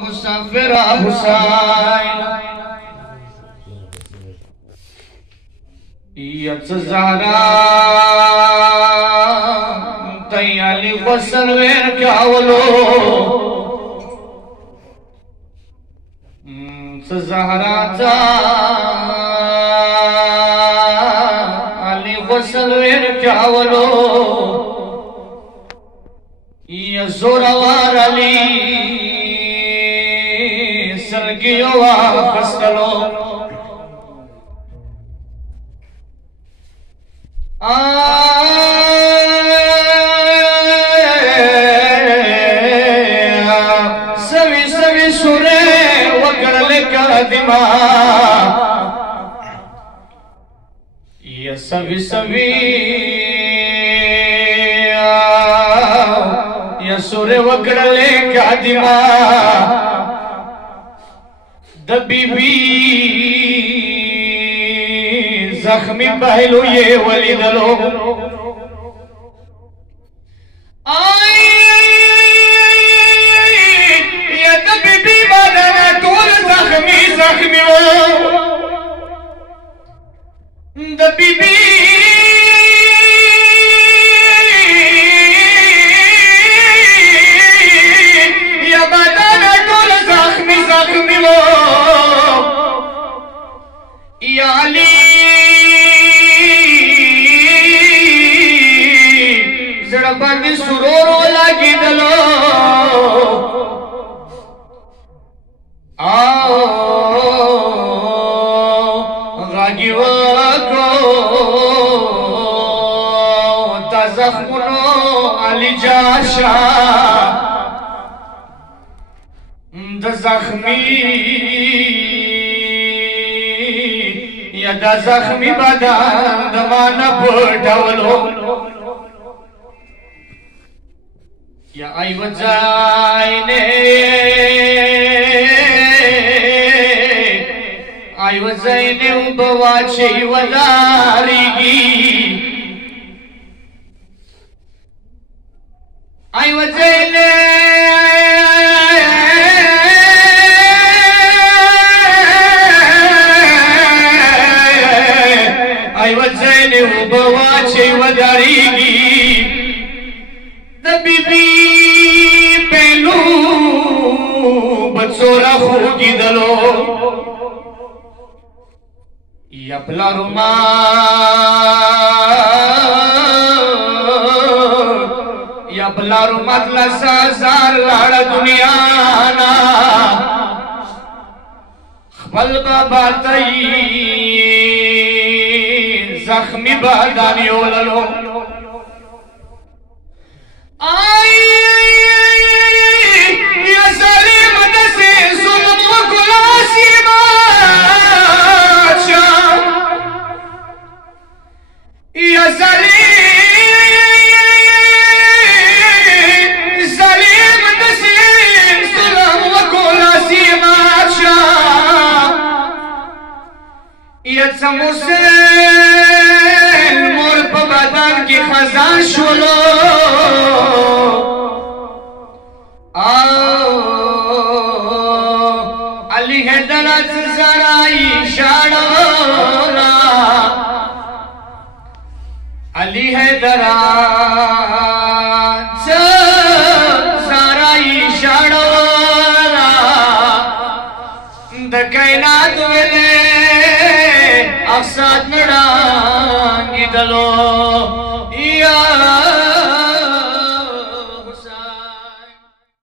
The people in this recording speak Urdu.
مسافر حسین یت زہرا تیالی غسل ویر کیا ولو زہرا تا علی غسل ویر کیا ولو یا زوروار علی سلگیو آفستلو سوی سوی سورے وکڑ لکا دما یا سوی سوی یا سورے وکڑ لکا دما دبی بی زخمی پہلو یہ ولی دلو یا دبی بی بدنا طول زخمی ہو دبی بی یا بدنا طول زخمی ہو یا علی زڑبانی سرورو لگی دلو غاگی وکو تا زخمونو علی جاشا دا زخمی یا دا زخمی بدن دمانا پڑھولو یا آئی وزائنے آئی وزائنے بواچی وداریگی آئی وزائنے آئی وزائنے بواچی وداریگی دبی بی پہلو بچورا خوگی دلو یا پلا رومات لسازار لڑا دنیانا خبل بابا تئی زخمی بادانیو للو یا ظالم دسے ظلم و گلاسی بادشاہ یا ظالم دسے ظلم و گلاسی بادشاہ یا سموسین مور پا بدن کی خزان شلو علی حیدرات زرائی شاڑونا علی حیدرات زرائی شاڑونا دا کائنات ویلے افساد نڑانگی دلو